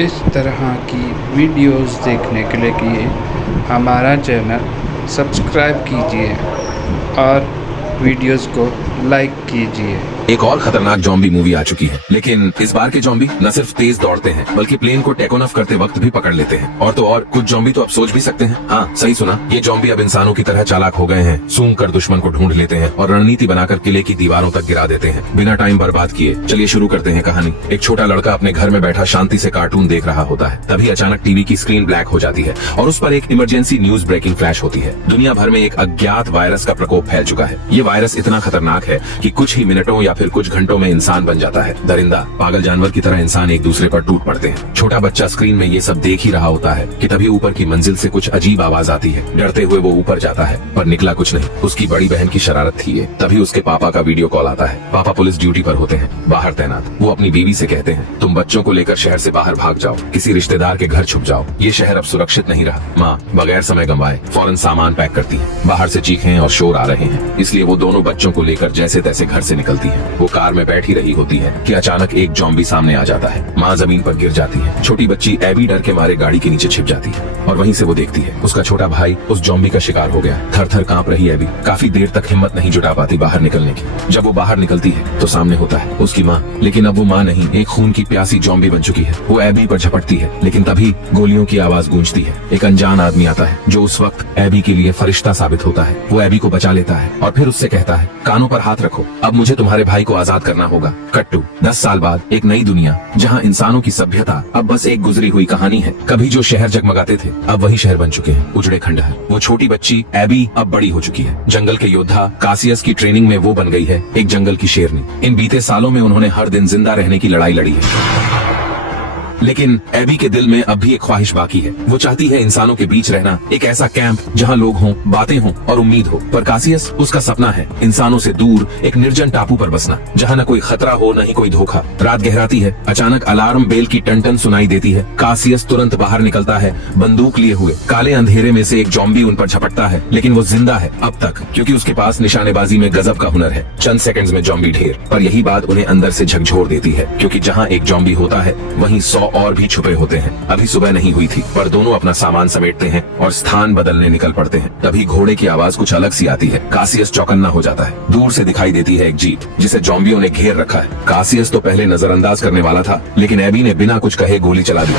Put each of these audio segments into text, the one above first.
इस तरह की वीडियोस देखने के लिए हमारा चैनल सब्सक्राइब कीजिए और वीडियोस को लाइक कीजिए। एक और खतरनाक जॉम्बी मूवी आ चुकी है, लेकिन इस बार के जॉम्बी न सिर्फ तेज दौड़ते हैं बल्कि प्लेन को टेक ऑफ करते वक्त भी पकड़ लेते हैं। और तो और कुछ जॉम्बी तो अब सोच भी सकते हैं। हाँ, सही सुना, ये जॉम्बी अब इंसानों की तरह चालाक हो गए हैं। सूंघ कर दुश्मन को ढूंढ लेते हैं और रणनीति बनाकर किले की दीवारों तक गिरा देते हैं बिना टाइम बर्बाद किए। चलिए शुरू करते हैं कहानी। एक छोटा लड़का अपने घर में बैठा शांति से कार्टून देख रहा होता है। तभी अचानक टीवी की स्क्रीन ब्लैक हो जाती है और उस पर एक इमरजेंसी न्यूज ब्रेकिंग फ्लैश होती है। दुनिया भर में एक अज्ञात वायरस का प्रकोप फैल चुका है। ये वायरस इतना खतरनाक है कि कुछ ही मिनटों या फिर कुछ घंटों में इंसान बन जाता है। दरिंदा पागल जानवर की तरह इंसान एक दूसरे पर टूट पड़ते हैं। छोटा बच्चा स्क्रीन में ये सब देख ही रहा होता है कि तभी ऊपर की मंजिल से कुछ अजीब आवाज आती है। डरते हुए वो ऊपर जाता है पर निकला कुछ नहीं। उसकी बड़ी बहन की शरारत थी ये। तभी उसके पापा का वीडियो कॉल आता है। पापा पुलिस ड्यूटी पर होते हैं, बाहर तैनात। वो अपनी बीवी से कहते हैं, तुम बच्चों को लेकर शहर से बाहर भाग जाओ, किसी रिश्तेदार के घर छुप जाओ, ये शहर अब सुरक्षित नहीं रहा। माँ बगैर समय गंवाए फौरन सामान पैक करती है। बाहर से चीखें और शोर आ रहे हैं, इसलिए वो दोनों बच्चों को लेकर जैसे तैसे घर से निकलती है। वो कार में बैठी रही होती है कि अचानक एक जॉम्बी सामने आ जाता है। माँ जमीन पर गिर जाती है। छोटी बच्ची एबी डर के मारे गाड़ी के नीचे छिप जाती है और वहीं से वो देखती है उसका छोटा भाई उस जॉम्बी का शिकार हो गया। थर थर कांप रही एबी काफी देर तक हिम्मत नहीं जुटा पाती बाहर निकलने की। जब वो बाहर निकलती है तो सामने होता है उसकी माँ, लेकिन अब वो माँ नहीं, एक खून की प्यासी जॉम्बी बन चुकी है। वो एबी पर झपटती है, लेकिन तभी गोलियों की आवाज गूंजती है। एक अनजान आदमी आता है जो उस वक्त एबी के लिए फरिश्ता साबित होता है। वो एबी को बचा लेता है और फिर उससे कहता है, कानों पर हाथ रखो, अब मुझे तुम्हारे भाई को आजाद करना होगा। कट्टू 10 साल बाद एक नई दुनिया जहां इंसानों की सभ्यता अब बस एक गुजरी हुई कहानी है। कभी जो शहर जगमगाते थे अब वही शहर बन चुके हैं, उजड़े खंडहर। वो छोटी बच्ची एबी अब बड़ी हो चुकी है। जंगल के योद्धा कासियस की ट्रेनिंग में वो बन गई है एक जंगल की शेरनी। इन बीते सालों में उन्होंने हर दिन जिंदा रहने की लड़ाई लड़ी है, लेकिन एबी के दिल में अब भी एक ख्वाहिश बाकी है। वो चाहती है इंसानों के बीच रहना, एक ऐसा कैंप जहां लोग हों, बातें हों और उम्मीद हो। पर कासियस उसका सपना है इंसानों से दूर एक निर्जन टापू पर बसना, जहां न कोई खतरा हो न ही कोई धोखा। रात गहराती है, अचानक अलार्म बेल की टन सुनाई देती है। कासियस तुरंत बाहर निकलता है बंदूक लिए हुए। काले अंधेरे में से एक जॉम्बी उन पर झपटता है, लेकिन वो जिंदा है अब तक, क्योंकि उसके पास निशानेबाजी में गजब का हुनर है। चंद सेकंड्स में जॉम्बी ढेर। पर यही बात उन्हें अंदर से झकझोर देती है, क्योंकि जहां एक जॉम्बी होता है वहीं 100 और भी छुपे होते हैं। अभी सुबह नहीं हुई थी, पर दोनों अपना सामान समेटते हैं और स्थान बदलने निकल पड़ते हैं। तभी घोड़े की आवाज कुछ अलग सी आती है। कासियस चौकन्ना हो जाता है। दूर से दिखाई देती है एक जीप जिसे जॉम्बियों ने घेर रखा है। कासियस तो पहले नजरअंदाज करने वाला था, लेकिन एबी ने बिना कुछ कहे गोली चला दी।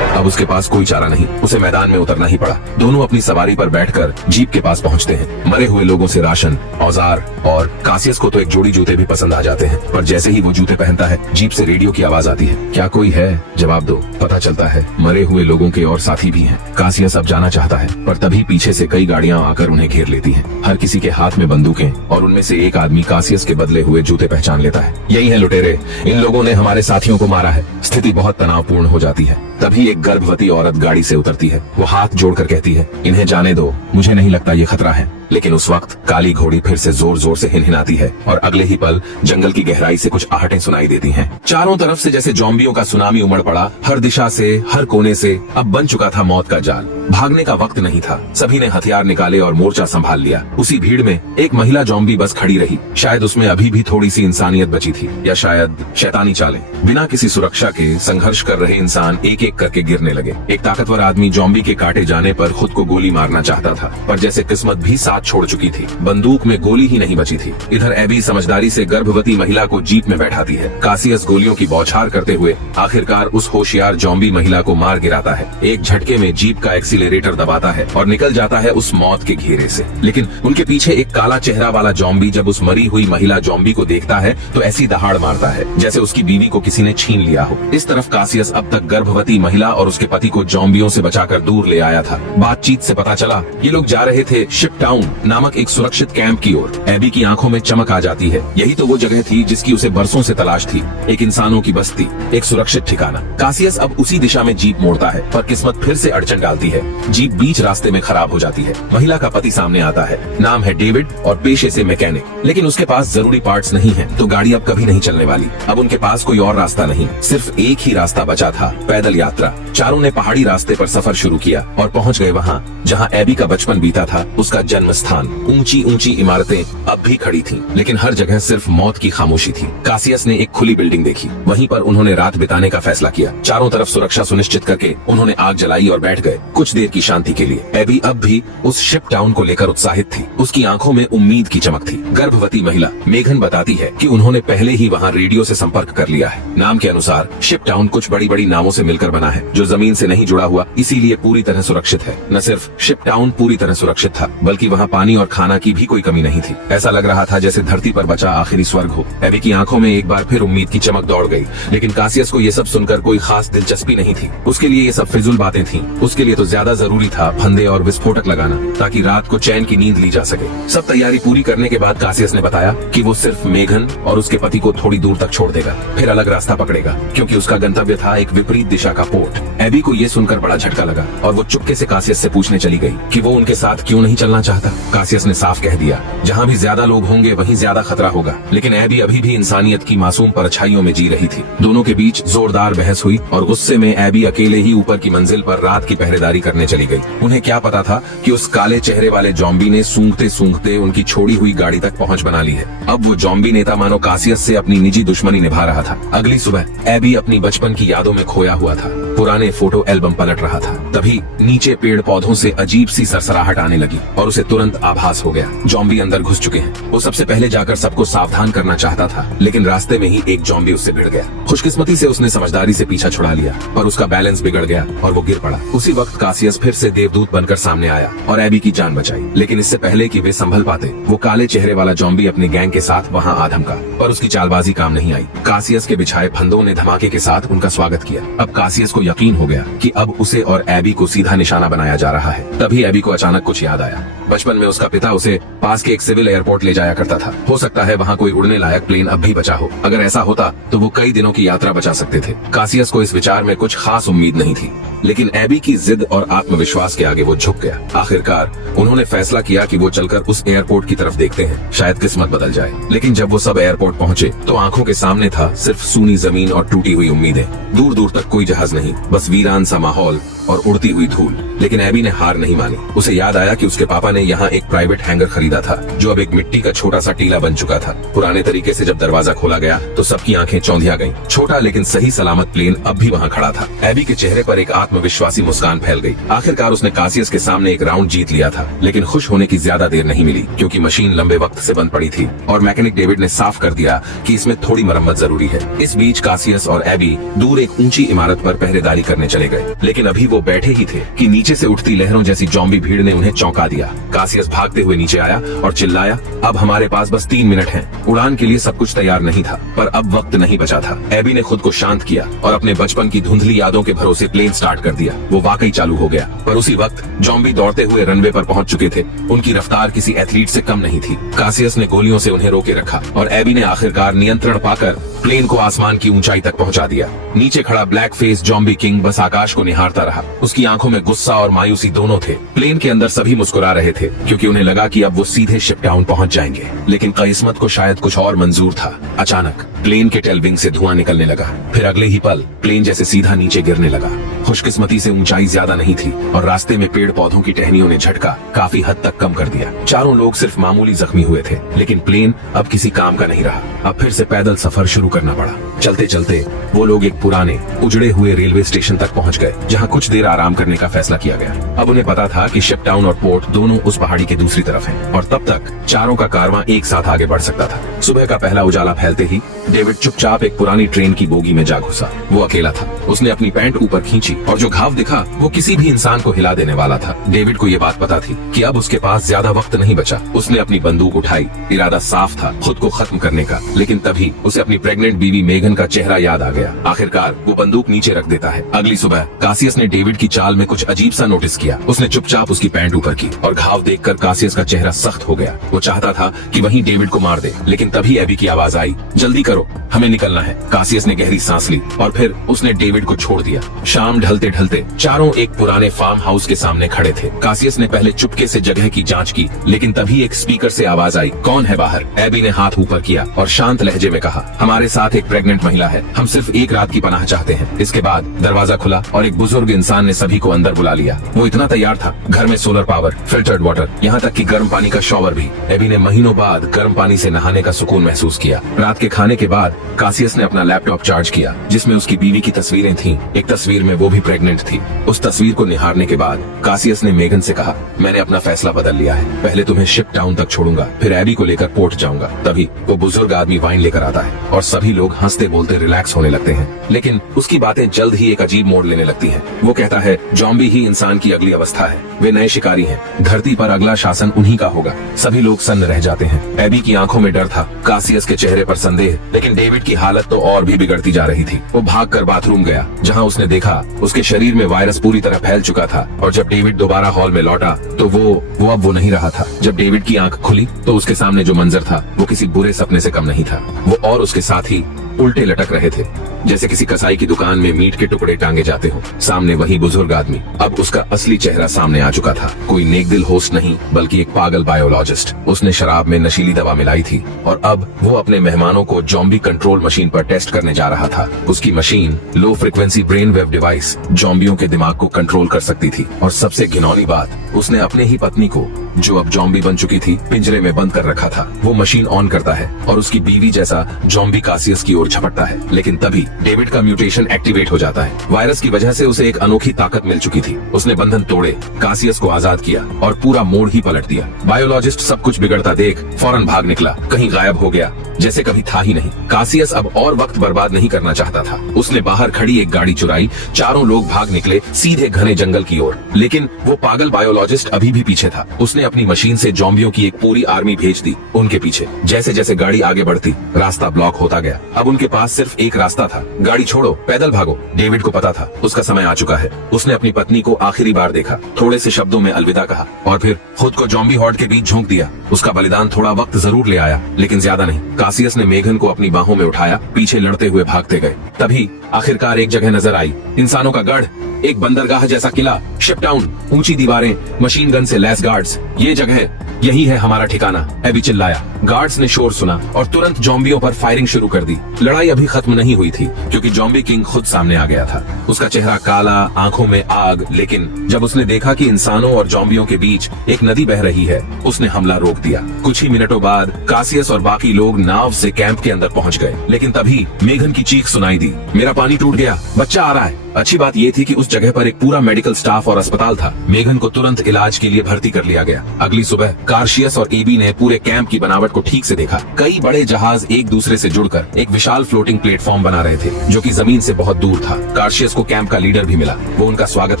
अब उसके पास कोई चारा नहीं, उसे मैदान में उतरना ही पड़ा। दोनों अपनी सवारी पर बैठकर जीप के पास पहुंचते हैं। मरे हुए लोगों से राशन, औजार और कासियस को तो एक जोड़ी जूते भी पसंद आ जाते हैं। पर जैसे ही वो जूते पहनता है, जीप से रेडियो की आवाज आती है, क्या कोई है, जवाब दो। पता चलता है मरे हुए लोगों के और साथी भी हैं। कासियस अब जाना चाहता है, पर तभी पीछे से कई गाड़ियां आकर उन्हें घेर लेती हैं। हर किसी के हाथ में बंदूकें और उनमें से एक आदमी कासियस के बदले हुए जूते पहचान लेता है। यही है लुटेरे, इन लोगों ने हमारे साथियों को मारा है। स्थिति बहुत तनावपूर्ण हो जाती है। तभी एक गर्भवती औरत गाड़ी से उतरती है। वो हाथ जोड़कर कहती है, इन्हें जाने दो, मुझे नहीं लगता ये खतरा है। लेकिन उस वक्त काली घोड़ी फिर से जोर जोर से हिनहिनाती है और अगले ही पल जंगल की गहराई से कुछ आहटें सुनाई देती हैं। चारों तरफ से जैसे जॉम्बियों का सुनामी उमड़ पड़ा। हर दिशा से, हर कोने से अब बन चुका था मौत का जाल। भागने का वक्त नहीं था। सभी ने हथियार निकाले और मोर्चा संभाल लिया। उसी भीड़ में एक महिला जॉम्बी बस खड़ी रही। शायद उसमें अभी भी थोड़ी सी इंसानियत बची थी, या शायद शैतानी चालें। बिना किसी सुरक्षा के संघर्ष कर रहे इंसान एक एक करके गिरने लगे। एक ताकतवर आदमी जॉम्बी के काटे जाने पर खुद को गोली मारना चाहता था, पर जैसे किस्मत भी साथ छोड़ चुकी थी, बंदूक में गोली ही नहीं बची थी। इधर एबी समझदारी से गर्भवती महिला को जीप में बैठाती है। कासियस गोलियों की बौछार करते हुए आखिरकार उस होशियार जॉम्बी महिला को मार गिराता है। एक झटके में जीप का एक्सीलरेटर दबाता है और निकल जाता है उस मौत के घेरे से। लेकिन उनके पीछे एक काला चेहरा वाला जॉम्बी जब उस मरी हुई महिला जॉम्बी को देखता है तो ऐसी दहाड़ मारता है जैसे उसकी बीवी को किसी ने छीन लिया हो। इस तरफ कासियस अब तक गर्भवती महिला और उसके पति को जॉम्बियों से बचाकर दूर ले आया था। बातचीत से पता चला ये लोग जा रहे थे शिप टाउन नामक एक सुरक्षित कैंप की ओर। एबी की आंखों में चमक आ जाती है। यही तो वो जगह थी जिसकी उसे बरसों से तलाश थी, एक इंसानों की बस्ती, एक सुरक्षित ठिकाना। कासियस अब उसी दिशा में जीप मोड़ता है, पर किस्मत फिर से अड़चन डालती है। जीप बीच रास्ते में खराब हो जाती है। महिला का पति सामने आता है, नाम है डेविड और पेशे से मैकेनिक, लेकिन उसके पास जरूरी पार्ट्स नहीं है, तो गाड़ी अब कभी नहीं चलने वाली। अब उनके पास कोई और रास्ता नहीं, सिर्फ एक ही रास्ता बचा था, पैदल यात्रा। चारों ने पहाड़ी रास्ते पर सफर शुरू किया और पहुंच गए वहां जहां एबी का बचपन बीता था, उसका जन्म स्थान, ऊंची ऊंची इमारतें अब भी खड़ी थीं, लेकिन हर जगह सिर्फ मौत की खामोशी थी। कासियस ने एक खुली बिल्डिंग देखी, वहीं पर उन्होंने रात बिताने का फैसला किया। चारों तरफ सुरक्षा सुनिश्चित करके उन्होंने आग जलाई और बैठ गए कुछ देर की शांति के लिए। एबी अब भी उस शिप टाउन को लेकर उत्साहित थी। उसकी आंखों में उम्मीद की चमक थी। गर्भवती महिला मेघन बताती है कि उन्होंने पहले ही वहाँ रेडियो से संपर्क कर लिया है। नाम के अनुसार शिप टाउन कुछ बड़ी बड़ी नावों से मिलकर बना है, जो जमीन से नहीं जुड़ा हुआ, इसीलिए पूरी तरह सुरक्षित है। न सिर्फ शिप टाउन पूरी तरह सुरक्षित था, बल्कि वहाँ पानी और खाना की भी कोई कमी नहीं थी। ऐसा लग रहा था जैसे धरती पर बचा आखिरी स्वर्ग हो। एबी की आंखों में एक बार फिर उम्मीद की चमक दौड़ गई, लेकिन कासियस को ये सब सुनकर कोई खास दिलचस्पी नहीं थी। उसके लिए ये सब फिजूल बातें थीं। उसके लिए तो ज्यादा जरूरी था फंदे और विस्फोटक लगाना, ताकि रात को चैन की नींद ली जा सके। सब तैयारी पूरी करने के बाद कासियस ने बताया कि वो सिर्फ मेघन और उसके पति को थोड़ी दूर तक छोड़ देगा, फिर अलग रास्ता पकड़ेगा, क्योंकि उसका गंतव्य था एक विपरीत दिशा का पोर्ट। एबी को ये सुनकर बड़ा झटका लगा और वो चुपके से कासियस से पूछने चली गई कि वो उनके साथ क्यों नहीं चलना चाहता। कासियस ने साफ कह दिया, जहाँ भी ज्यादा लोग होंगे वहीं ज्यादा खतरा होगा। लेकिन एबी अभी भी इंसानियत की मासूम परछाइयों में जी रही थी। दोनों के बीच जोरदार बहस हुई और गुस्से में एबी अकेले ही ऊपर की मंजिल पर रात की पहरेदारी करने चली गई। उन्हें क्या पता था कि उस काले चेहरे वाले जॉम्बी ने सूंघते सूंघते उनकी छोड़ी हुई गाड़ी तक पहुंच बना ली है। अब वो जॉम्बी नेता मानो कासियस से अपनी निजी दुश्मनी निभा रहा था। अगली सुबह एबी अपनी बचपन की यादों में खोया हुआ था। पुराने फोटो एल्बम पलट रहा था। तभी नीचे पेड़ पौधों से अजीब सी सरसराहट आने लगी और उसे तुरंत आभास हो गया, जॉम्बी अंदर घुस चुके हैं। वो सबसे पहले जाकर सबको सावधान करना चाहता था, लेकिन रास्ते में ही एक जॉम्बी उससे भिड़ गया। खुशकिस्मती से उसने समझदारी से पीछा छुड़ा लिया, पर उसका बैलेंस बिगड़ गया और वो गिर पड़ा। उसी वक्त कासियस फिर से देवदूत बनकर सामने आया और एबी की जान बचाई। लेकिन इससे पहले कि वे संभल पाते, वो काले चेहरे वाला जॉम्बी अपने गैंग के साथ वहाँ आ धमका, पर उसकी चालबाजी काम नहीं आई। कासियस के बिछाए फंदों ने धमाके के साथ उनका स्वागत किया। अब कासियस को यकीन हो गया कि अब उसे और एबी को सीधा निशाना बनाया जा रहा है। तभी एबी को अचानक कुछ याद आया। बचपन में उसका पिता उसे पास के एक सिविल एयरपोर्ट ले जाया करता था। हो सकता है वहाँ कोई उड़ने लायक प्लेन अब भी बचा हो। अगर ऐसा होता तो वो कई दिनों की यात्रा बचा सकते थे। कासियस को इस विचार में कुछ खास उम्मीद नहीं थी, लेकिन एबी की जिद और आत्मविश्वास के आगे वो झुक गया। आखिरकार उन्होंने फैसला किया कि वो चलकर उस एयरपोर्ट की तरफ देखते हैं, शायद किस्मत बदल जाए। लेकिन जब वो सब एयरपोर्ट पहुँचे तो आंखों के सामने था सिर्फ सूनी जमीन और टूटी हुई उम्मीदें। दूर दूर तक कोई जहाज नहीं, बस वीरान सा माहौल और उड़ती हुई धूल। लेकिन एबी ने हार नहीं मानी। उसे याद आया कि उसके पापा ने यहाँ एक प्राइवेट हैंगर खरीदा था, जो अब एक मिट्टी का छोटा सा टीला बन चुका था। पुराने तरीके से जब दरवाजा खोला गया तो सबकी आंखें चौंधिया गईं। छोटा लेकिन सही सलामत प्लेन अब भी वहाँ खड़ा था। एबी के चेहरे पर एक आत्मविश्वासी मुस्कान फैल गई। आखिरकार उसने कासियस के सामने एक राउंड जीत लिया था। लेकिन खुश होने की ज्यादा देर नहीं मिली, क्योंकि मशीन लंबे वक्त से बंद पड़ी थी और मैकेनिक डेविड ने साफ कर दिया कि इसमें थोड़ी मरम्मत जरूरी है। इस बीच कासियस और एबी दूर एक ऊंची इमारत पर पहरेदारी करने चले गए। लेकिन अभी वो बैठे ही थे कि नीचे से उठती लहरों जैसी जॉम्बी भीड़ ने उन्हें चौंका दिया। कासियस भागते हुए नीचे आया और चिल्लाया, अब हमारे पास बस 3 मिनट हैं। उड़ान के लिए सब कुछ तैयार नहीं था, पर अब वक्त नहीं बचा था। एबी ने खुद को शांत किया और अपने बचपन की धुंधली यादों के भरोसे प्लेन स्टार्ट कर दिया। वो वाकई चालू हो गया, पर उसी वक्त जॉम्बी दौड़ते हुए रनवे पर पहुंच चुके थे। उनकी रफ्तार किसी एथलीट से कम नहीं थी। कासियस ने गोलियों से उन्हें रोके रखा और एबी ने आखिरकार नियंत्रण पाकर प्लेन को आसमान की ऊंचाई तक पहुंचा दिया। नीचे खड़ा ब्लैक फेस जॉम्बी किंग बस आकाश को निहारता रहा। उसकी आंखों में गुस्सा और मायूसी दोनों थे। प्लेन के अंदर सभी मुस्कुरा रहे थे, क्योंकि उन्हें लगा कि अब वो सीधे शिप टाउन पहुंच जाएंगे। लेकिन किस्मत को शायद कुछ और मंजूर था। अचानक प्लेन के टेल विंग से धुआं निकलने लगा। फिर अगले ही पल प्लेन जैसे सीधा नीचे गिरने लगा। खुशकिस्मती से ऊंचाई ज्यादा नहीं थी और रास्ते में पेड़ पौधों की टहनियों ने झटका काफी हद तक कम कर दिया। चारों लोग सिर्फ मामूली जख्मी हुए थे, लेकिन प्लेन अब किसी काम का नहीं रहा। अब फिर से पैदल सफर शुरू करना पड़ा। चलते चलते वो लोग एक पुराने उजड़े हुए रेलवे स्टेशन तक पहुंच गए, जहां कुछ देर आराम करने का फैसला किया गया। अब उन्हें पता था कि शिप टाउन और पोर्ट दोनों उस पहाड़ी के दूसरी तरफ हैं, और तब तक चारों का कारवां एक साथ आगे बढ़ सकता था। सुबह का पहला उजाला फैलते ही डेविड चुपचाप एक पुरानी ट्रेन की बोगी में जा घुसा। वो अकेला था। उसने अपनी पैंट ऊपर खींची और जो घाव दिखा वो किसी भी इंसान को हिला देने वाला था। डेविड को ये बात पता थी कि अब उसके पास ज्यादा वक्त नहीं बचा। उसने अपनी बंदूक उठाई। इरादा साफ था खुद को खत्म करने का, लेकिन तभी उसे अपनी प्रेग्नेंट बीवी मेघन का चेहरा याद आ गया। आखिरकार वो बंदूक नीचे रख देता है। अगली सुबह कासियस ने डेविड की चाल में कुछ अजीब सा नोटिस किया। उसने चुपचाप उसकी पैंट ऊपर की और घाव देखकर कासियस का चेहरा सख्त हो गया। वो चाहता था कि वहीं डेविड को मार दे, लेकिन तभी एबी की आवाज आई, जल्दी करो करो, हमें निकलना है। कासियस ने गहरी सांस ली और फिर उसने डेविड को छोड़ दिया। शाम ढलते ढलते चारों एक पुराने फार्म हाउस के सामने खड़े थे। कासियस ने पहले चुपके से जगह की जांच की, लेकिन तभी एक स्पीकर से आवाज आई, कौन है बाहर? एबी ने हाथ ऊपर किया और शांत लहजे में कहा, हमारे साथ एक प्रेग्नेंट महिला है, हम सिर्फ एक रात की पनाह चाहते हैं। इसके बाद दरवाजा खुला और एक बुजुर्ग इंसान ने सभी को अंदर बुला लिया। वो इतना तैयार था, घर में सोलर पावर, फिल्टर्ड वाटर, यहाँ तक कि गर्म पानी का शॉवर भी। एबी ने महीनों बाद गर्म पानी से नहाने का सुकून महसूस किया। रात के खाने के बाद कासियस ने अपना लैपटॉप चार्ज किया, जिसमें उसकी बीवी की तस्वीरें थीं। एक तस्वीर में वो भी प्रेग्नेंट थी। उस तस्वीर को निहारने के बाद कासियस ने मेगन से कहा, मैंने अपना फैसला बदल लिया है, पहले तुम्हें शिप टाउन तक छोड़ूंगा, फिर एबी को लेकर पोर्ट जाऊंगा। तभी वो बुजुर्ग आदमी वाइन लेकर आता है और सभी लोग हंसते बोलते रिलैक्स होने लगते हैं। लेकिन उसकी बातें जल्द ही एक अजीब मोड़ लेने लगती हैं। वो कहता है, जॉम्बी ही इंसान की अगली अवस्था है, वे नए शिकारी हैं, धरती पर अगला शासन उन्हीं का होगा। सभी लोग सन्न रह जाते हैं। एबी की आंखों में डर था, कासियस के चेहरे पर संदेह, लेकिन डेविड की हालत तो और भी बिगड़ती जा रही थी। वो भागकर बाथरूम गया, जहां उसने देखा उसके शरीर में वायरस पूरी तरह फैल चुका था। और जब डेविड दोबारा हॉल में लौटा तो वो अब नहीं रहा था। जब डेविड की आंख खुली तो उसके सामने जो मंजर था वो किसी बुरे सपने से कम नहीं था। वो और उसके साथी उल्टे लटक रहे थे, जैसे किसी कसाई की दुकान में मीट के टुकड़े टांगे जाते हो। सामने वही बुजुर्ग आदमी, अब उसका असली चेहरा सामने आ चुका था। कोई नेकदिल होस्ट नहीं, बल्कि एक पागल बायोलॉजिस्ट। उसने शराब में नशीली दवा मिलाई थी और अब वो अपने मेहमानों को जॉम्बी कंट्रोल मशीन पर टेस्ट करने जा रहा था। उसकी machine low frequency brain wave device जॉम्बियों के दिमाग को कंट्रोल कर सकती थी। और सबसे घिनौनी बात, उसने अपने ही पत्नी को, जो अब जॉम्बी बन चुकी थी, पिंजरे में बंद कर रखा था। वो मशीन ऑन करता है और उसकी बीवी जैसा जॉम्बी कासियस की ओर झपटता है, लेकिन तभी डेविड का म्यूटेशन एक्टिवेट हो जाता है। वायरस की वजह से उसे एक अनोखी ताकत मिल चुकी थी। उसने बंधन तोड़े, कासियस को आजाद किया और पूरा मोड़ ही पलट दिया। बायोलॉजिस्ट सब कुछ बिगड़ता देख फौरन भाग निकला, कहीं गायब हो गया जैसे कभी था ही नहीं। कासियस अब और वक्त बर्बाद नहीं करना चाहता था। उसने बाहर खड़ी एक गाड़ी चुराई, चारों लोग भाग निकले सीधे घने जंगल की ओर। लेकिन वो पागल बायोलॉजिस्ट अभी भी पीछे था। उसने अपनी मशीन से जॉम्बियों की एक पूरी आर्मी भेज दी उनके पीछे। जैसे जैसे गाड़ी आगे बढ़ती, रास्ता ब्लॉक होता गया। अब उनके पास सिर्फ एक रास्ता था, गाड़ी छोड़ो, पैदल भागो। डेविड को पता था उसका समय आ चुका है। उसने अपनी पत्नी को आखिरी बार देखा, थोड़े से शब्दों में अलविदा कहा और फिर खुद को जॉम्बी हॉर्ड के बीच झोंक दिया। उसका बलिदान थोड़ा वक्त जरूर ले आया, लेकिन ज्यादा नहीं। कासियस ने मेघन को अपनी बाहों में उठाया, पीछे लड़ते हुए भागते गए। तभी आखिरकार एक जगह नजर आई, इंसानों का गढ़, एक बंदरगाह जैसा किला, शिप टाउन, ऊंची दीवारें, मशीन गन से लैस गार्ड्स। ये जगह, यही है हमारा ठिकाना, एबी चिल्लाया। गार्ड्स ने शोर सुना और तुरंत जॉम्बियों पर फायरिंग शुरू कर दी। लड़ाई अभी खत्म नहीं हुई थी, क्योंकि जॉम्बी किंग खुद सामने आ गया था। उसका चेहरा काला, आंखों में आग। लेकिन जब उसने देखा कि इंसानों और जॉम्बियों के बीच एक नदी बह रही है, उसने हमला रोक दिया। कुछ ही मिनटों बाद कासियस और बाकी लोग नाव से कैंप के अंदर पहुंच गए। लेकिन तभी मेघन की चीख सुनाई दी, मेरा पानी टूट गया, बच्चा आ रहा है। अच्छी बात ये थी कि उस जगह पर एक पूरा मेडिकल स्टाफ और अस्पताल था। मेघन को तुरंत इलाज के लिए भर्ती कर लिया गया। अगली सुबह कार्शियस और एबी ने पूरे कैंप की बनावट को ठीक से देखा। कई बड़े जहाज एक दूसरे से जुड़कर एक विशाल फ्लोटिंग प्लेटफॉर्म बना रहे थे, जो कि जमीन से बहुत दूर था। कार्शियस को कैंप का लीडर भी मिला। वो उनका स्वागत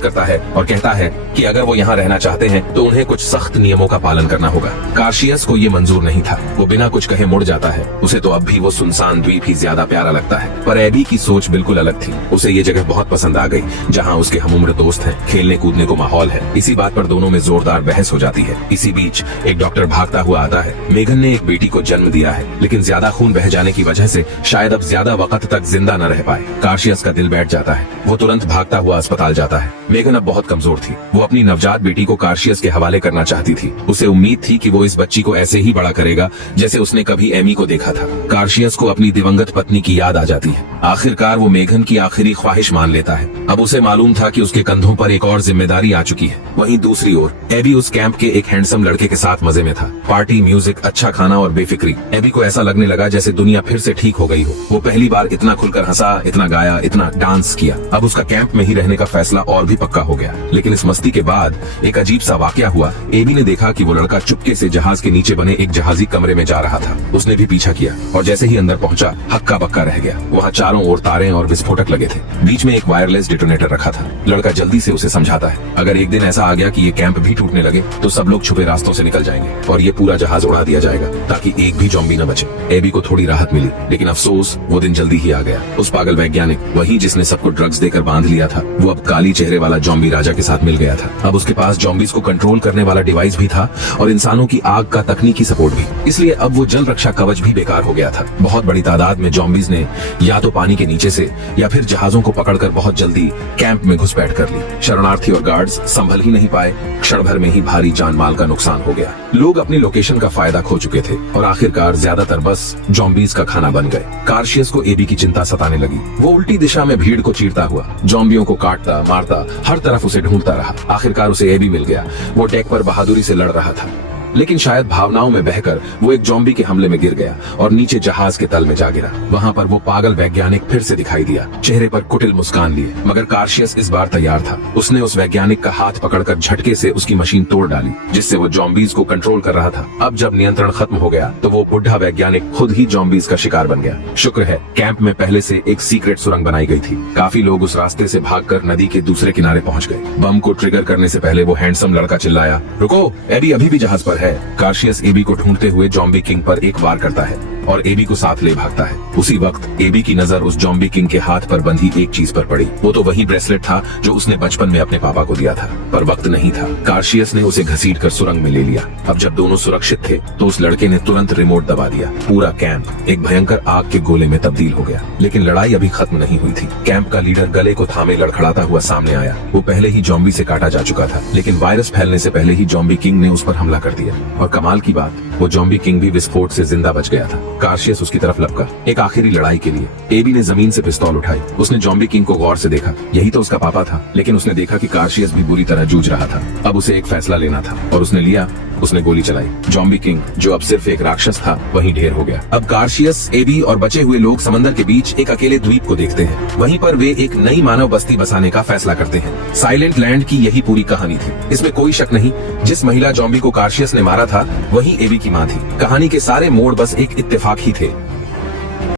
करता है और कहता है कि अगर वो यहाँ रहना चाहते हैं तो उन्हें कुछ सख्त नियमों का पालन करना होगा। कार्शियस को ये मंजूर नहीं था। वो बिना कुछ कहे मुड़ जाता है। उसे तो अब भी वो सुनसान द्वीप ही ज्यादा प्यारा लगता है। पर एबी की सोच बिल्कुल अलग थी। उसे ये जगह बहुत पसंद आ गई, जहाँ उसके हमउम्र दोस्त हैं, खेलने कूदने को माहौल है। इसी बात पर दोनों में जोरदार बहस हो जाती है। इसी बीच एक डॉक्टर भागता हुआ आता है। मेघन ने एक बेटी को जन्म दिया है, लेकिन ज्यादा खून बह जाने की वजह से शायद अब ज्यादा वक्त तक जिंदा न रह पाए। कार्शियस का दिल बैठ जाता है। वो तुरंत भागता हुआ अस्पताल जाता है। मेघन अब बहुत कमजोर थी। वो अपनी नवजात बेटी को कार्शियस के हवाले करना चाहती थी। उसे उम्मीद थी कि वो इस बच्ची को ऐसे ही बड़ा करेगा जैसे उसने कभी एमी को देखा था। कार्शियस को अपनी दिवंगत पत्नी की याद आ जाती है। आखिरकार वो मेघन की आखिरी ख्वाहिश मान लेता है। अब उसे मालूम था कि उसके कंधों पर एक और जिम्मेदारी आ चुकी है। वहीं दूसरी ओर एबी उस कैंप के एक हैंडसम लड़के के साथ मजे में था। पार्टी, म्यूजिक, अच्छा खाना और बेफिक्री। एबी को ऐसा लगने लगा जैसे दुनिया फिर से ठीक हो गई हो। वो पहली बार इतना खुलकर हंसा, इतना गाया, इतना डांस किया। अब उसका कैंप में ही रहने का फैसला और भी पक्का हो गया। लेकिन इस मस्ती के बाद एक अजीब सा वाकया हुआ। एबी ने देखा कि वो लड़का चुपके से जहाज के नीचे बने एक जहाजी कमरे में जा रहा था। उसने भी पीछा किया और जैसे ही अंदर पहुंचा, हक्का बक्का रह गया। वहाँ चारों ओर तारें और विस्फोटक लगे थे। बीच में एक वायरलेस डिटोनेटर रखा था। लड़का जल्दी से उसे समझाता है, अगर एक दिन ऐसा आ गया कि ये कैंप भी टूटने लगे तो सब लोग छुपे रास्तों से निकल जाएंगे और ये पूरा जहाज उड़ा दिया जाएगा ताकि एक भी जॉम्बी न बचे। एबी को थोड़ी राहत मिली, लेकिन अफसोस वो दिन जल्दी ही आ गया। उस पागल वैज्ञानिक, वही जिसने सबको ड्रग्स देकर बांध लिया था, वो अब काली चेहरे वाला जॉम्बी राजा के साथ मिल गया था। अब उसके पास जॉम्बीज को कंट्रोल करने वाला डिवाइस भी था और इंसानों की आग का तकनीकी सपोर्ट भी। इसलिए अब वो जल रक्षा कवच भी बेकार हो गया था। बहुत बड़ी तादाद में जॉम्बीज ने या तो पानी के नीचे से या फिर जहाजों को पकड़कर बहुत जल्दी कैंप में घुसपैठ कर ली। शरणार्थी और गार्ड्स संभल ही नहीं पाए। क्षण भर में ही भारी जान माल का नुकसान हो गया। लोग अपनी लोकेशन का फायदा खो चुके थे और आखिरकार ज्यादातर बस जॉम्बीज का खाना बन गए। कार्शियस को एबी की चिंता सताने लगी। वो उल्टी दिशा में भीड़ को चीरता हुआ जॉम्बियों को काटता मारता हर तरफ उसे ढूंढता रहा। आखिरकार उसे एबी मिल गया। वो डेक पर बहादुरी से लड़ रहा था, लेकिन शायद भावनाओं में बहकर वो एक जॉम्बी के हमले में गिर गया और नीचे जहाज के तल में जा गिरा। वहाँ पर वो पागल वैज्ञानिक फिर से दिखाई दिया, चेहरे पर कुटिल मुस्कान लिए। मगर कार्शियस इस बार तैयार था। उसने उस वैज्ञानिक का हाथ पकड़कर झटके से उसकी मशीन तोड़ डाली, जिससे वो जॉम्बीज को कंट्रोल कर रहा था। अब जब नियंत्रण खत्म हो गया तो वो बुढ़ा वैज्ञानिक खुद ही जॉम्बीज का शिकार बन गया। शुक्र है कैंप में पहले से एक सीक्रेट सुरंग बनाई गई थी। काफी लोग उस रास्ते से भागकर नदी के दूसरे किनारे पहुंच गए। बम को ट्रिगर करने से पहले वो हैंडसम लड़का चिल्लाया, रुको, एबी अभी भी जहाज पर है। कार्शियस एबी को ढूंढते हुए जॉम्बी किंग पर एक वार करता है और एबी को साथ ले भागता है। उसी वक्त एबी की नजर उस जॉम्बी किंग के हाथ पर बंधी एक चीज पर पड़ी। वो तो वही ब्रेसलेट था जो उसने बचपन में अपने पापा को दिया था, पर वक्त नहीं था। कार्शियस ने उसे घसीटकर सुरंग में ले लिया। अब जब दोनों सुरक्षित थे तो उस लड़के ने तुरंत रिमोट दबा दिया। पूरा कैंप एक भयंकर आग के गोले में तब्दील हो गया। लेकिन लड़ाई अभी खत्म नहीं हुई थी। कैंप का लीडर गले को थामे लड़खड़ाता हुआ सामने आया। वो पहले ही जॉम्बी से काटा जा चुका था, लेकिन वायरस फैलने से पहले ही जॉम्बी किंग ने उस पर हमला कर दिया। और कमाल की बात, वो जॉम्बी किंग भी विस्फोट से जिंदा बच गया था। कार्शियस उसकी तरफ लपका। एक आखिरी लड़ाई के लिए एबी ने जमीन से पिस्तौल उठाई। उसने जॉम्बी किंग को गौर से देखा। यही तो उसका पापा था। लेकिन उसने देखा कि कार्शियस भी बुरी तरह जूझ रहा था। अब उसे एक फैसला लेना था और उसने लिया। उसने गोली चलाई। जॉम्बी किंग, जो अब सिर्फ एक राक्षस था, वहीं ढेर हो गया। अब कार्शियस, एबी और बचे हुए लोग समंदर के बीच एक अकेले द्वीप को देखते हैं। वहीं पर वे एक नई मानव बस्ती बसाने का फैसला करते हैं। साइलेंट लैंड की यही पूरी कहानी थी। इसमें कोई शक नहीं, जिस महिला जॉम्बी को कार्शियस ने मारा था वही एबी की माँ थी। कहानी के सारे मोड़ बस एक इत्तेफाक ही थे।